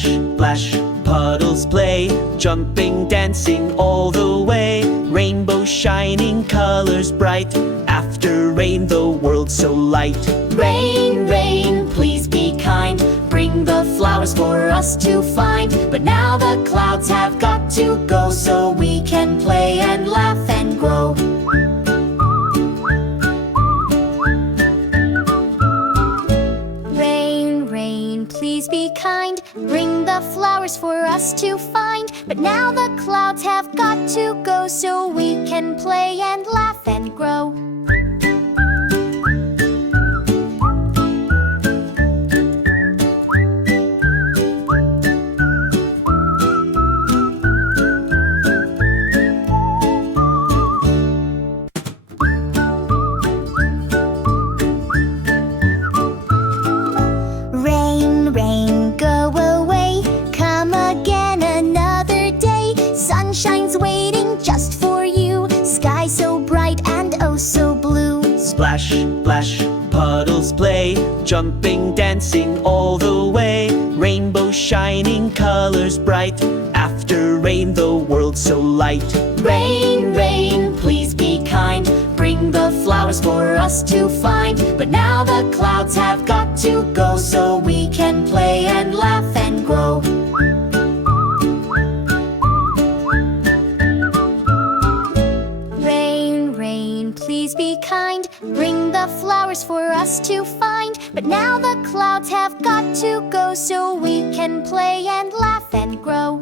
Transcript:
Splash, splash, puddles play, jumping, dancing all the way. Rainbow shining, colors bright, after rain the world's so light. Rain, rain, please be kind, bring the flowers for us to find. But now the clouds have got to go, so we can play and laugh and grow. Rain, rain, please be kind, bring the flowers for us to find. But now the clouds have got to go, so we can play and laugh and grow. Rain, rain, go away, come again another day. Sunshine's waiting just for you, sky so bright and oh so blue. Splash, splash, puddles play, jumping, dancing all the way. Rainbow shining, colors bright, after rain the world's so light. Rain, rain, please be kind, bring the flowers for us to find. But now the clouds have got to go, so we can play and laugh and grow. Rain, rain, please be kind, bring the flowers for us to find. But now the clouds have got to go, so we can play and laugh and grow.